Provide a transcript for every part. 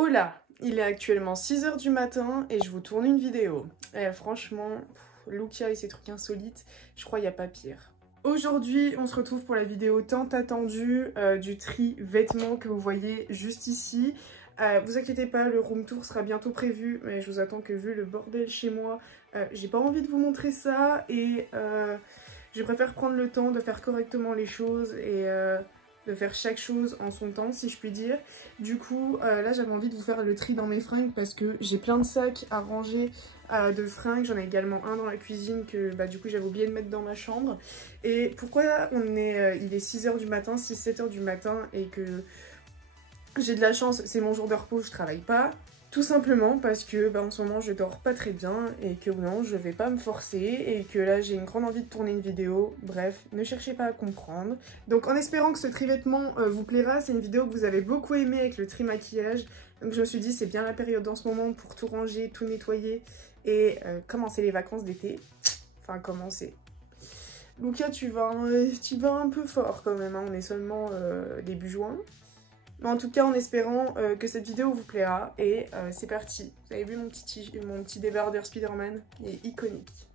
Hola, il est actuellement 6 h du matin et je vous tourne une vidéo. Et franchement, Lucia et ses trucs insolites, je crois qu'il n'y a pas pire. Aujourd'hui, on se retrouve pour la vidéo tant attendue du tri vêtements que vous voyez juste ici. Vous inquiétez pas, le room tour sera bientôt prévu, mais je vous attends que vu le bordel chez moi, j'ai pas envie de vous montrer ça et je préfère prendre le temps de faire correctement les choses et de faire chaque chose en son temps, si je puis dire. Du coup, là j'avais envie de vous faire le tri dans mes fringues parce que j'ai plein de sacs à ranger de fringues. J'en ai également un dans la cuisine que du coup j'avais oublié de mettre dans ma chambre. Et pourquoi il est 6 h du matin, 6-7 h du matin et que j'ai de la chance, c'est mon jour de repos, je travaille pas. Tout simplement parce que en ce moment je dors pas très bien et que non, je vais pas me forcer et que là j'ai une grande envie de tourner une vidéo. Bref, ne cherchez pas à comprendre. Donc en espérant que ce tri vêtements vous plaira, c'est une vidéo que vous avez beaucoup aimée avec le tri maquillage. Donc je me suis dit c'est bien la période en ce moment pour tout ranger, tout nettoyer et commencer les vacances d'été. Enfin commencer. Lucia, tu vas un peu fort quand même, hein. On est seulement début juin. Mais en tout cas, en espérant que cette vidéo vous plaira. Et c'est parti. Vous avez vu mon petit débardeur Spider-Man? Il est iconique.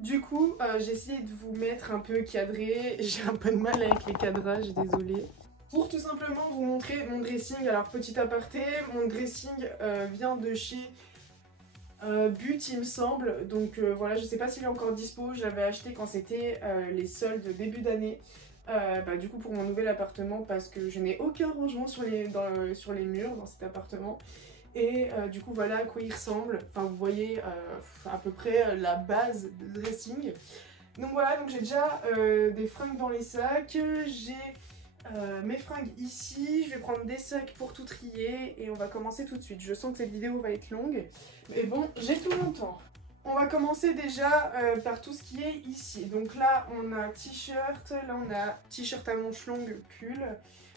Du coup, j'ai essayé de vous mettre un peu cadré. J'ai un peu de mal avec les cadrages, désolée. Pour tout simplement vous montrer mon dressing. Alors, petit aparté, mon dressing vient de chez But, il me semble. Donc voilà, je sais pas s'il est encore dispo. Je l'avais acheté quand c'était les soldes début d'année. Du coup pour mon nouvel appartement parce que je n'ai aucun rangement sur les murs dans cet appartement et du coup voilà à quoi il ressemble. Enfin vous voyez à peu près la base de dressing. Donc voilà, donc j'ai déjà des fringues dans les sacs, j'ai mes fringues ici, je vais prendre des sacs pour tout trier et on va commencer tout de suite. Je sens que cette vidéo va être longue mais bon, j'ai tout mon temps. On va commencer déjà par tout ce qui est ici. Donc là, on a t-shirt, là on a t-shirt à manches longues, pull.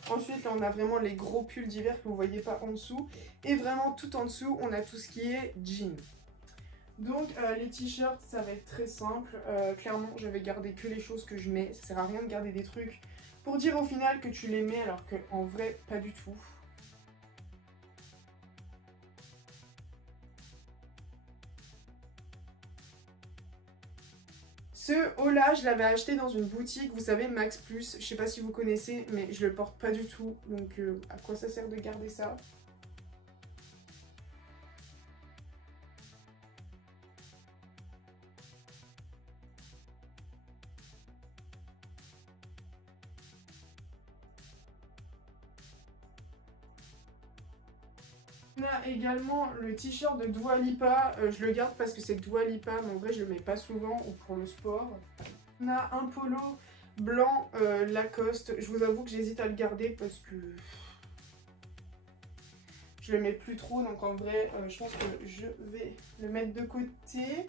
Ensuite, là on a vraiment les gros pulls d'hiver que vous voyez pas en dessous. Et vraiment tout en dessous, on a tout ce qui est jean. Donc les t-shirts, ça va être très simple. Clairement, je vais garder que les choses que je mets. Ça sert à rien de garder des trucs pour dire au final que tu les mets alors qu'en vrai, pas du tout. Ce haut-là, je l'avais acheté dans une boutique, vous savez, Max Plus. Je sais pas si vous connaissez, mais je le porte pas du tout. Donc, à quoi ça sert de garder ça? On a également le t-shirt de Dua Lipa. Je le garde parce que c'est Dua Lipa, mais en vrai, je le mets pas souvent ou pour le sport. On a un polo blanc Lacoste. Je vous avoue que j'hésite à le garder parce que je le mets plus trop. Donc en vrai, je pense que je vais le mettre de côté.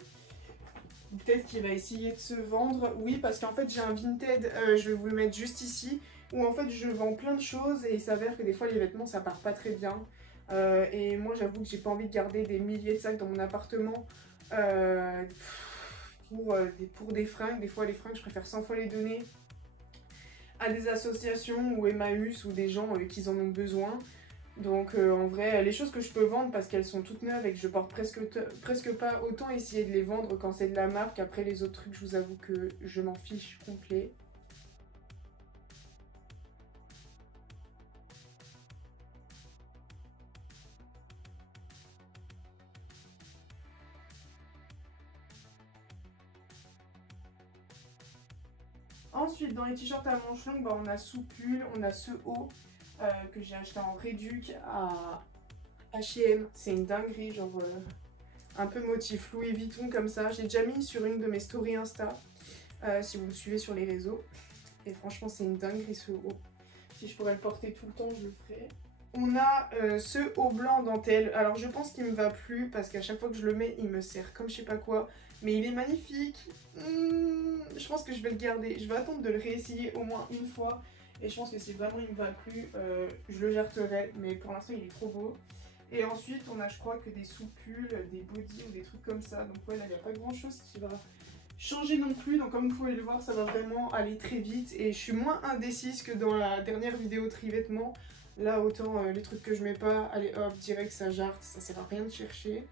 Peut-être qu'il va essayer de se vendre. Oui, parce qu'en fait, j'ai un Vinted, je vais vous le mettre juste ici, où en fait, je vends plein de choses et il s'avère que des fois, les vêtements, ça part pas très bien. Et moi, j'avoue que j'ai pas envie de garder des milliers de sacs dans mon appartement pour des fringues. Des fois, les fringues, je préfère 100 fois les donner à des associations ou Emmaüs ou des gens qui en ont besoin. Donc en vrai, les choses que je peux vendre parce qu'elles sont toutes neuves et que je porte presque pas, autant essayer de les vendre quand c'est de la marque. Après les autres trucs, je vous avoue que je m'en fiche complet. Ensuite, dans les t-shirts à manches longues, on a sous-pull, on a ce haut que j'ai acheté en réduc à H&M. C'est une dinguerie, genre un peu motif Louis Vuitton comme ça. J'ai déjà mis sur une de mes stories Insta, si vous me suivez sur les réseaux. Et franchement, c'est une dinguerie ce haut. Si je pourrais le porter tout le temps, je le ferais. On a ce haut blanc en dentelle. Alors je pense qu'il me va plus parce qu'à chaque fois que je le mets, il me sert comme je sais pas quoi. Mais il est magnifique. Je pense que je vais le garder. Je vais attendre de le réessayer au moins une fois. Et je pense que si vraiment il me va plus, je le jarterai. Mais pour l'instant, il est trop beau. Et ensuite, on a je crois que des sous-pulls, des bodys ou des trucs comme ça. Donc ouais, là, il n'y a pas grand chose qui va changer non plus. Donc comme vous pouvez le voir, ça va vraiment aller très vite. Et je suis moins indécise que dans la dernière vidéo tri vêtements. Là, autant les trucs que je mets pas, allez hop, direct ça jarte, ça sert à rien de chercher.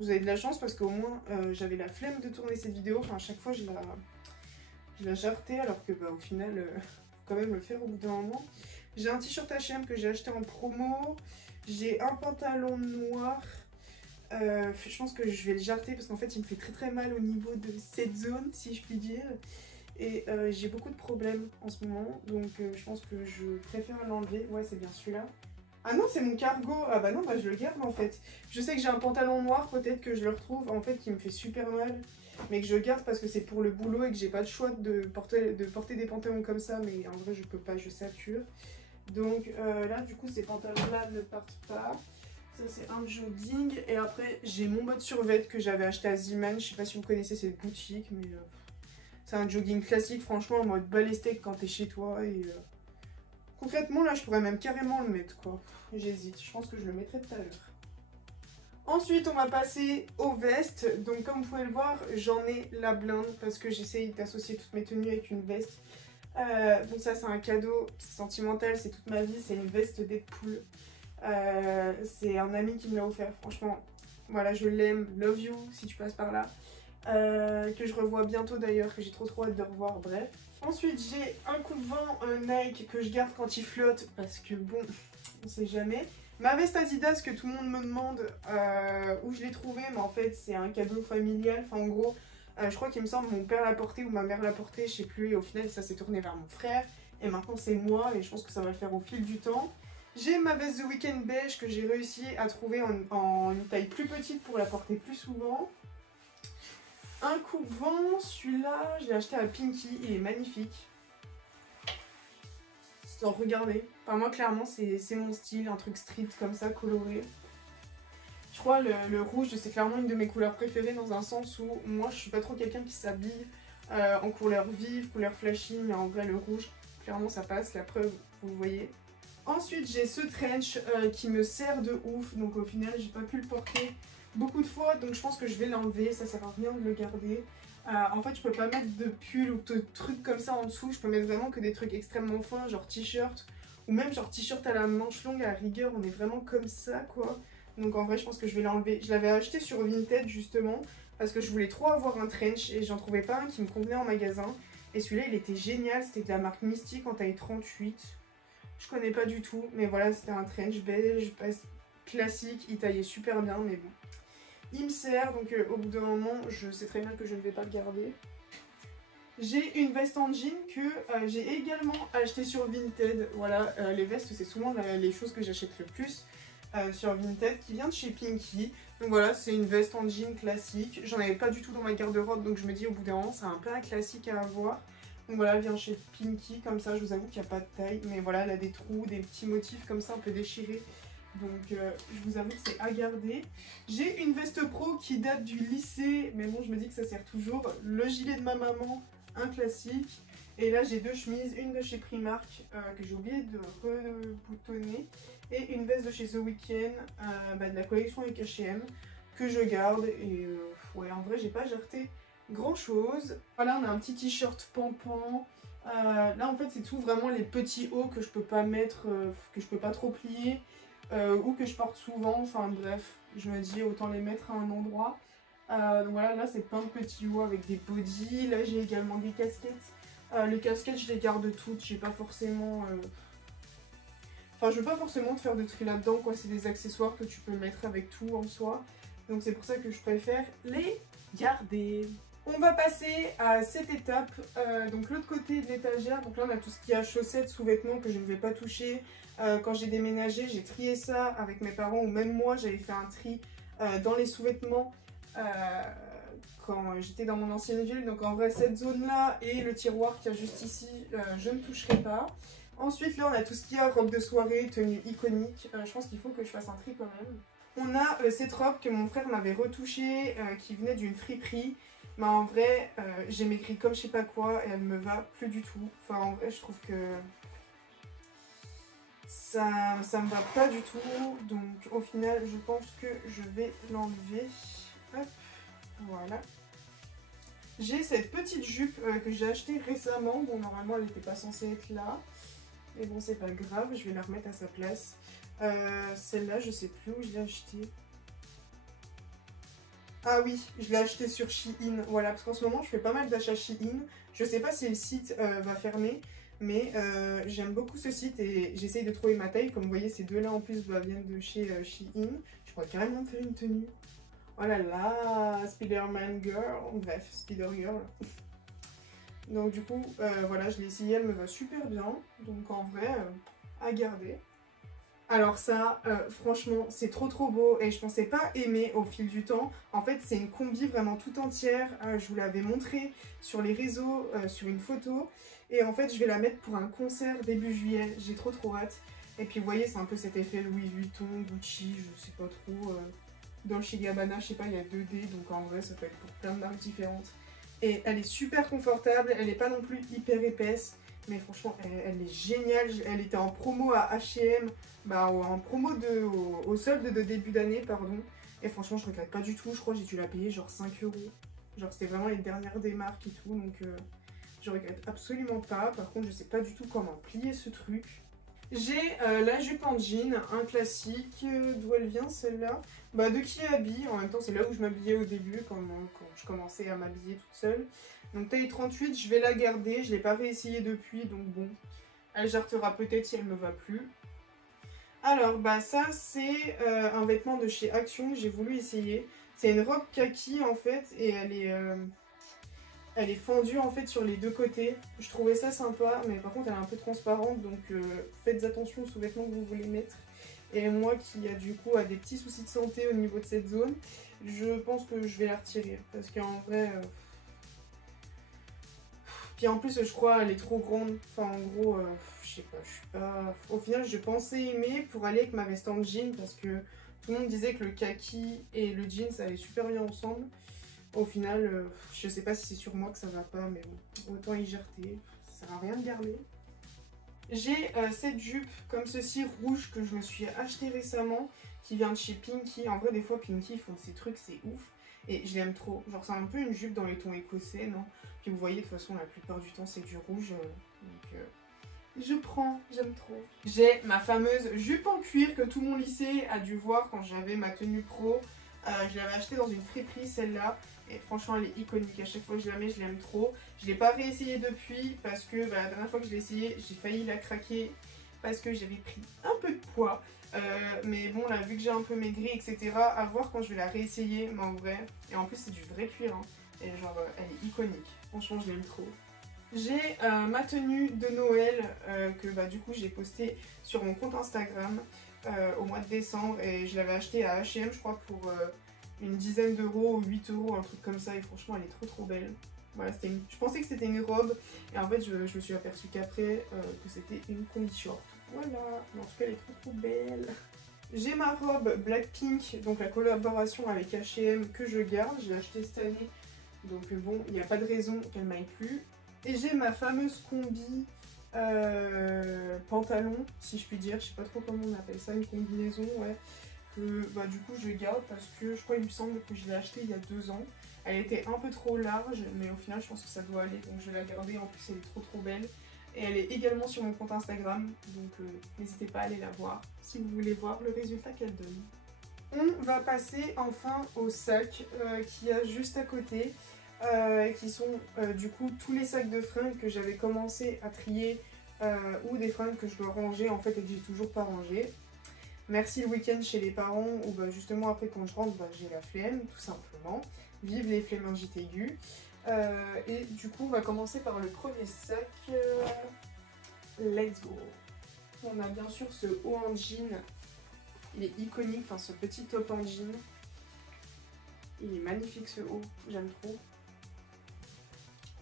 Vous avez de la chance parce qu'au moins j'avais la flemme de tourner cette vidéo. Enfin, à chaque fois je la jartais alors que bah, au final, faut quand même le faire au bout d'un moment. J'ai un t-shirt H&M que j'ai acheté en promo. J'ai un pantalon noir. Je pense que je vais le jarter parce qu'en fait il me fait très très mal au niveau de cette zone, si je puis dire. Et j'ai beaucoup de problèmes en ce moment. Donc je pense que je préfère l'enlever. Ouais, c'est bien celui-là. Ah non, c'est mon cargo. Ah bah non, bah je le garde en fait. Je sais que j'ai un pantalon noir, peut-être que je le retrouve, en fait, qui me fait super mal. Mais que je garde parce que c'est pour le boulot et que j'ai pas le choix de porter des pantalons comme ça. Mais en vrai, je peux pas, je sature. Donc là, du coup, ces pantalons-là ne partent pas. Ça, c'est un jogging. Et après, j'ai mon mode survêt que j'avais acheté à Zeeman. Je sais pas si vous connaissez cette boutique, mais c'est un jogging classique, franchement, en mode balestique quand t'es chez toi. Et concrètement, là, je pourrais même carrément le mettre, quoi. J'hésite, je pense que je le mettrai tout à l'heure. Ensuite, on va passer aux vestes. Donc, comme vous pouvez le voir, j'en ai la blinde parce que j'essaye d'associer toutes mes tenues avec une veste. Donc ça, c'est un cadeau, c'est sentimental, c'est toute ma vie. C'est une veste Deadpool. C'est un ami qui me l'a offert, franchement. Voilà, je l'aime, love you si tu passes par là. Que je revois bientôt d'ailleurs, que j'ai trop hâte de revoir, bref. Ensuite, j'ai un coupe-vent Nike que je garde quand il flotte parce que bon, on sait jamais. Ma veste Adidas que tout le monde me demande où je l'ai trouvée, mais en fait c'est un cadeau familial. Enfin en gros, je crois qu'il me semble mon père l'a portée ou ma mère l'a portée, je sais plus. Et au final ça s'est tourné vers mon frère et maintenant c'est moi et je pense que ça va le faire au fil du temps. J'ai ma veste The Weeknd beige que j'ai réussi à trouver en une taille plus petite pour la porter plus souvent. Un coupe-vent, celui-là je l'ai acheté à Pinky, il est magnifique. Donc regardez, enfin moi clairement c'est mon style, un truc street comme ça, coloré. Je crois le rouge c'est clairement une de mes couleurs préférées dans un sens où moi je suis pas trop quelqu'un qui s'habille en couleurs vives, couleurs flashy, mais en vrai le rouge clairement ça passe, la preuve vous le voyez. Ensuite j'ai ce trench qui me sert de ouf, donc au final j'ai pas pu le porter beaucoup de fois, donc je pense que je vais l'enlever, ça sert à rien de le garder. En fait je peux pas mettre de pull ou de trucs comme ça en dessous, je peux mettre vraiment que des trucs extrêmement fins, genre t-shirt, ou même genre t-shirt à la manche longue, à la rigueur, on est vraiment comme ça quoi. Donc en vrai je pense que je vais l'enlever. Je l'avais acheté sur Vinted justement, parce que je voulais trop avoir un trench et j'en trouvais pas un qui me convenait en magasin. Et celui-là il était génial, c'était de la marque Mystique en taille 38. Je connais pas du tout, mais voilà c'était un trench beige, classique, il taillait super bien, mais bon. Il me sert, donc au bout d'un moment, je sais très bien que je ne vais pas le garder. J'ai une veste en jean que j'ai également acheté sur Vinted. Voilà, les vestes, c'est souvent les choses que j'achète le plus sur Vinted, qui vient de chez Pinky. Donc voilà, c'est une veste en jean classique. J'en avais pas du tout dans ma garde-robe, donc je me dis au bout d'un moment, c'est un peu un classique à avoir. Donc voilà, elle vient chez Pinky, comme ça, je vous avoue qu'il n'y a pas de taille. Mais voilà, elle a des trous, des petits motifs comme ça, un peu déchirés. Donc je vous avoue que c'est à garder. J'ai une veste pro qui date du lycée, mais bon je me dis que ça sert toujours. Le gilet de ma maman, un classique. Et là j'ai deux chemises, une de chez Primark que j'ai oublié de reboutonner. Et une veste de chez The Weeknd, de la collection avec H&M, que je garde. Et ouais en vrai j'ai pas jarté grand chose. Voilà on a un petit t-shirt pampan. Là en fait c'est tout vraiment les petits hauts que je peux pas mettre, que je peux pas trop plier. Ou que je porte souvent, enfin bref, je me dis autant les mettre à un endroit. Donc voilà, là c'est plein de petits hauts avec des bodys. Là j'ai également des casquettes. Les casquettes je les garde toutes, j'ai pas forcément... Enfin je veux pas forcément te faire de tri là-dedans quoi, c'est des accessoires que tu peux mettre avec tout en soi. Donc c'est pour ça que je préfère les garder. On va passer à cette étape, donc l'autre côté de l'étagère, donc là on a tout ce qui est chaussettes, sous-vêtements que je ne vais pas toucher. Quand j'ai déménagé, j'ai trié ça avec mes parents ou même moi j'avais fait un tri dans les sous-vêtements quand j'étais dans mon ancienne ville. Donc en vrai cette zone là et le tiroir qu'il y a juste ici, je ne toucherai pas. Ensuite là on a tout ce qui est robe de soirée, tenue iconique, je pense qu'il faut que je fasse un tri quand même. On a cette robe que mon frère m'avait retouchée qui venait d'une friperie. Mais en vrai, j'ai maigri comme je sais pas quoi et elle me va plus du tout. Enfin, en vrai, je trouve que... Ça me va pas du tout. Donc au final, je pense que je vais l'enlever. Hop, voilà. J'ai cette petite jupe que j'ai achetée récemment. Bon, normalement, elle n'était pas censée être là. Mais bon, c'est pas grave, je vais la remettre à sa place. Celle-là, je sais plus où je l'ai achetée. Ah oui, je l'ai achetée sur Shein. Voilà, parce qu'en ce moment, je fais pas mal d'achats Shein. Je sais pas si le site va fermer, mais j'aime beaucoup ce site et j'essaye de trouver ma taille. Comme vous voyez, ces deux-là en plus viennent de chez Shein. Je pourrais carrément me faire une tenue. Oh là là, Spider-Man Girl. Bref, Spider-Girl. Donc du coup, voilà, je l'ai essayé, elle me va super bien. Donc en vrai, à garder. Alors ça, franchement, c'est trop beau et je pensais pas aimer au fil du temps. En fait, c'est une combi vraiment tout entière. Je vous l'avais montré sur les réseaux, sur une photo. Et en fait, je vais la mettre pour un concert début juillet. J'ai trop hâte. Et puis vous voyez, c'est un peu cet effet Louis Vuitton, Gucci, je sais pas trop. Dolce & Gabbana, je sais pas, il y a 2D, donc en vrai, ça peut être pour plein de marques différentes. Et elle est super confortable, elle n'est pas non plus hyper épaisse, mais franchement, elle est géniale. Elle était en promo à H&M, bah, en promo au solde de début d'année, pardon. Et franchement, je regrette pas du tout. Je crois que j'ai dû la payer genre 5 €. Genre, c'était vraiment les dernières des marques et tout, donc je regrette absolument pas. Par contre, je sais pas du tout comment plier ce truc. J'ai la jupe en jean, un classique. D'où elle vient celle-là? Bah, de Kiabi. En même temps, c'est là où je m'habillais au début, quand je commençais à m'habiller toute seule. Donc taille 38, je vais la garder. Je ne l'ai pas réessayée depuis, donc bon. Elle jartera peut-être si elle me va plus. Alors, bah ça, c'est un vêtement de chez Action que j'ai voulu essayer. C'est une robe kaki, en fait, et elle est fendue en fait sur les deux côtés. Je trouvais ça sympa, mais par contre elle est un peu transparente, donc faites attention aux sous-vêtements que vous voulez mettre. Et moi qui du coup a des petits soucis de santé au niveau de cette zone, je pense que je vais la retirer. Parce qu'en vrai... Puis en plus je crois elle est trop grande. Enfin en gros, je sais pas, je suis pas... Au final je pensais aimer pour aller avec ma veste en jean, parce que tout le monde disait que le kaki et le jean ça allait super bien ensemble. Au final, je sais pas si c'est sur moi que ça va pas, mais bon, autant y jeter, ça sert à rien de garder. J'ai cette jupe comme ceci, rouge, que je me suis achetée récemment, qui vient de chez Pinky. En vrai, des fois, Pinky font ces trucs, c'est ouf. Et je l'aime trop. Genre, c'est un peu une jupe dans les tons écossais, non? Puis vous voyez, de toute façon, la plupart du temps, c'est du rouge. Donc, je prends, j'aime trop. J'ai ma fameuse jupe en cuir que tout mon lycée a dû voir quand j'avais ma tenue pro. Je l'avais achetée dans une friperie, celle-là. Et franchement, elle est iconique. À chaque fois que je la mets, je l'aime trop. Je ne l'ai pas réessayée depuis parce que bah, la dernière fois que je l'ai essayée, j'ai failli la craquer parce que j'avais pris un peu de poids. Mais bon, là, vu que j'ai un peu maigri, etc., à voir quand je vais la réessayer, mais en vrai. Et en plus, c'est du vrai cuir. Hein. Et genre, elle est iconique. Franchement, je l'aime trop. J'ai ma tenue de Noël que bah, du coup, j'ai postée sur mon compte Instagram au mois de décembre. Et je l'avais achetée à H&M, je crois, pour... une dizaine d'euros, 8 €, un truc comme ça, et franchement elle est trop belle. Voilà, je pensais que c'était une robe, et en fait je me suis aperçue qu'après que c'était une combi short. Voilà, mais en tout cas elle est trop belle. J'ai ma robe Blackpink, donc la collaboration avec H&M que je garde, je l'ai achetée cette année, donc bon, il n'y a pas de raison qu'elle m'aille plus. Et j'ai ma fameuse combi pantalon, si je puis dire, je sais pas trop comment on appelle ça, une combinaison, ouais. Que bah, du coup je garde parce que je crois il me semble que je l'ai acheté il y a 2 ans. Elle était un peu trop large, mais au final je pense que ça doit aller, donc je vais la garder. En plus elle est trop belle. Et elle est également sur mon compte Instagram, donc n'hésitez pas à aller la voir si vous voulez voir le résultat qu'elle donne. On va passer enfin au sac qu'il y a juste à côté, qui sont du coup tous les sacs de fringues que j'avais commencé à trier ou des fringues que je dois ranger en fait et que j'ai toujours pas rangé. Merci le week-end chez les parents, où bah, justement après quand je rentre, bah, j'ai la flemme, tout simplement. Vive les flemmingites aiguës. Et du coup, on va commencer par le premier sac. Let's go. On a bien sûr ce haut en jean. Il est iconique, enfin ce petit top en jean. Il est magnifique ce haut, j'aime trop.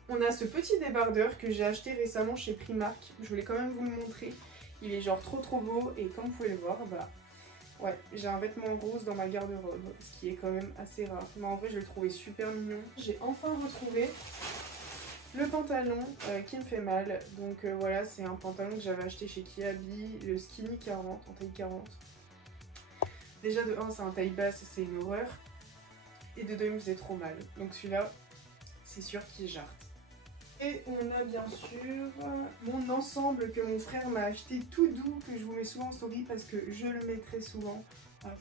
On a ce petit débardeur que j'ai acheté récemment chez Primark. Je voulais quand même vous le montrer. Il est genre trop beau et comme vous pouvez le voir, bah ouais, j'ai un vêtement rose dans ma garde-robe, ce qui est quand même assez rare. Mais en vrai, je le trouvais super mignon. J'ai enfin retrouvé Le pantalon qui me fait mal, donc voilà, c'est un pantalon que j'avais acheté chez Kiabi, le Skinny 40, en taille 40. Déjà de 1 c'est un taille basse, c'est une horreur, et de 2 il me faisait trop mal, donc celui-là c'est sûr qu'il jarte. Et on a bien sûr mon ensemble que mon frère m'a acheté tout doux, que je vous mets souvent en story parce que je le mets très souvent.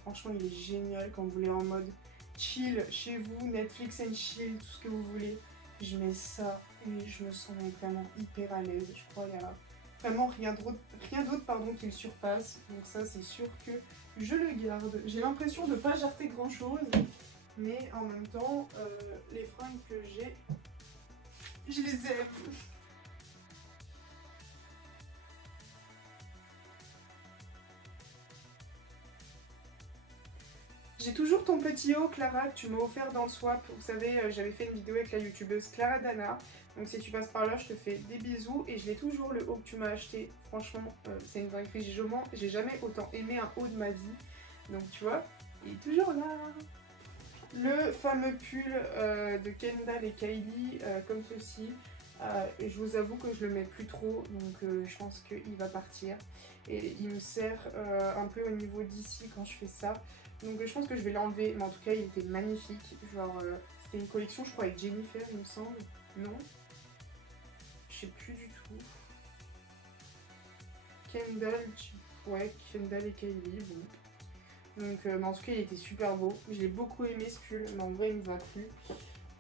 Franchement il est génial quand vous voulez en mode chill chez vous, Netflix and chill, tout ce que vous voulez. Je mets ça et je me sens vraiment hyper à l'aise. Je crois qu'il y a vraiment rien d'autre qui le surpasse. Donc ça c'est sûr que je le garde. J'ai l'impression de ne pas jarter grand chose, mais en même temps les fringues que j'ai, je les aime. J'ai toujours ton petit haut, Clara, que tu m'as offert dans le swap. Vous savez, j'avais fait une vidéo avec la youtubeuse Clara Dana. Donc si tu passes par là, je te fais des bisous. Et je l'ai toujours, le haut que tu m'as acheté. Franchement, c'est une dinguerie. J'ai jamais autant aimé un haut de ma vie. Donc tu vois, il est toujours là. Le fameux pull de Kendall et Kylie, comme ceci. Et je vous avoue que je le mets plus trop. Donc je pense qu'il va partir. Et il me sert un peu au niveau d'ici quand je fais ça. Donc je pense que je vais l'enlever, mais en tout cas il était magnifique. Genre c'était une collection je crois avec Jennifer il me semble. Non, je sais plus du tout. Kendall, ouais, Kendall et Kylie, bon. Donc en tout cas il était super beau. J'ai beaucoup aimé ce pull, mais en vrai il me va plus.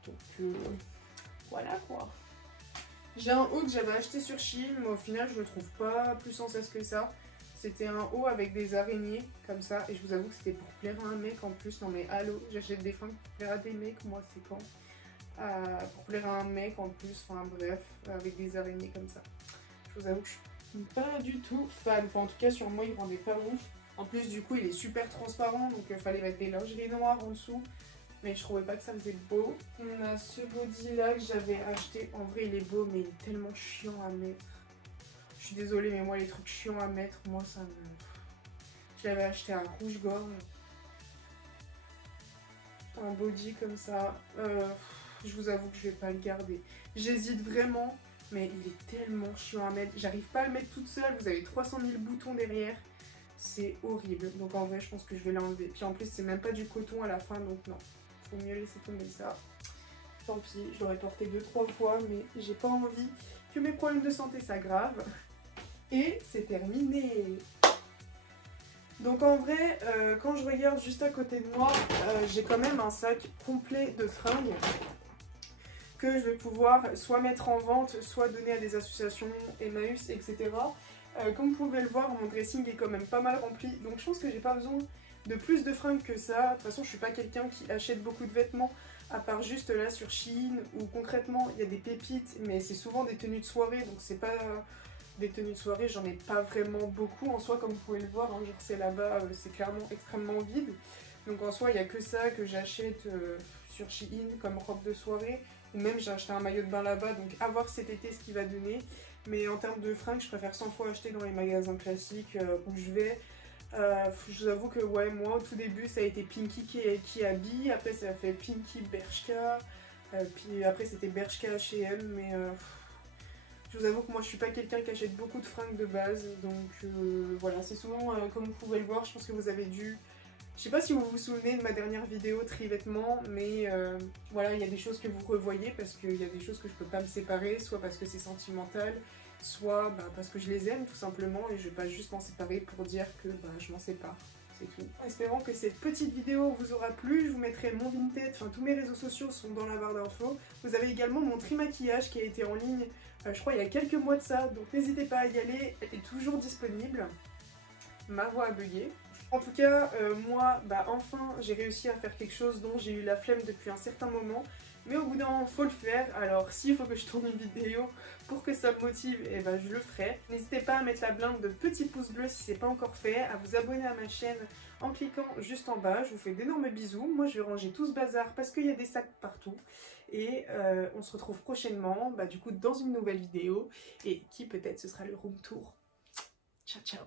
Donc voilà quoi. J'ai un haut que j'avais acheté sur Shein, mais au final je le trouve pas plus sans cesse que ça. C'était un haut avec des araignées, comme ça, et je vous avoue que c'était pour plaire à un mec en plus. Non mais allô, j'achète des fringues pour plaire à des mecs, moi c'est quand pour plaire à un mec en plus, enfin bref, avec des araignées comme ça. Je vous avoue que je suis pas du tout fan, enfin en tout cas sur moi il rendait pas ouf. En plus du coup il est super transparent, donc il fallait mettre des lingeries noires en dessous. Mais je trouvais pas que ça faisait beau. On a ce body là que j'avais acheté, en vrai il est beau mais il est tellement chiant à mettre. Je suis désolée, mais moi, les trucs chiants à mettre, moi, ça me... Je l'avais acheté à rouge-gorge. Un body comme ça. Je vous avoue que je vais pas le garder. J'hésite vraiment, mais il est tellement chiant à mettre. J'arrive pas à le mettre toute seule. Vous avez 300 000 boutons derrière. C'est horrible. Donc en vrai, je pense que je vais l'enlever. Puis en plus, c'est même pas du coton à la fin, donc non. Faut mieux laisser tomber ça. Tant pis, je l'aurais porté 2-3 fois, mais j'ai pas envie que mes problèmes de santé s'aggravent. Et c'est terminé. Donc en vrai, quand je regarde juste à côté de moi, j'ai quand même un sac complet de fringues que je vais pouvoir soit mettre en vente, soit donner à des associations, Emmaüs, etc. Comme vous pouvez le voir, mon dressing est quand même pas mal rempli, donc je pense que j'ai pas besoin de plus de fringues que ça. De toute façon, je suis pas quelqu'un qui achète beaucoup de vêtements, à part juste là sur Shein, où concrètement il y a des pépites, mais c'est souvent des tenues de soirée, donc c'est pas... Des tenues de soirée, j'en ai pas vraiment beaucoup en soi, comme vous pouvez le voir, hein, genre c'est là-bas, c'est clairement extrêmement vide. Donc en soi, il n'y a que ça que j'achète sur Shein comme robe de soirée, ou même j'ai acheté un maillot de bain là-bas, donc à voir cet été ce qu'il va donner. Mais en termes de fringues, je préfère 100 fois acheter dans les magasins classiques où je vais. Je vous avoue que ouais, moi au tout début ça a été Pinky qui habille, après ça a fait Pinky Bershka, puis après c'était Bershka H&M, mais... Je vous avoue que moi je suis pas quelqu'un qui achète beaucoup de fringues de base, donc voilà, c'est souvent comme vous pouvez le voir, je pense que vous avez dû... Je sais pas si vous vous souvenez de ma dernière vidéo tri-vêtements, mais voilà, il y a des choses que vous revoyez parce qu'il y a des choses que je peux pas me séparer, soit parce que c'est sentimental, soit parce que je les aime tout simplement, et je vais pas juste m'en séparer pour dire que je m'en sépare. C'est tout. En espérant que cette petite vidéo vous aura plu, je vous mettrai mon Vinted, enfin tous mes réseaux sociaux sont dans la barre d'infos. Vous avez également mon tri-maquillage qui a été en ligne, je crois il y a quelques mois de ça, donc n'hésitez pas à y aller, elle est toujours disponible. Ma voix a bugué. En tout cas, moi, enfin, j'ai réussi à faire quelque chose dont j'ai eu la flemme depuis un certain moment. Mais au bout d'un moment, faut le faire. Alors, s'il faut que je tourne une vidéo pour que ça me motive, et je le ferai. N'hésitez pas à mettre la blinde de petits pouces bleus si c'est pas encore fait, à vous abonner à ma chaîne en cliquant juste en bas. Je vous fais d'énormes bisous. Moi, je vais ranger tout ce bazar parce qu'il y a des sacs partout. Et on se retrouve prochainement, du coup, dans une nouvelle vidéo. Et qui peut-être ce sera le room tour. Ciao, ciao.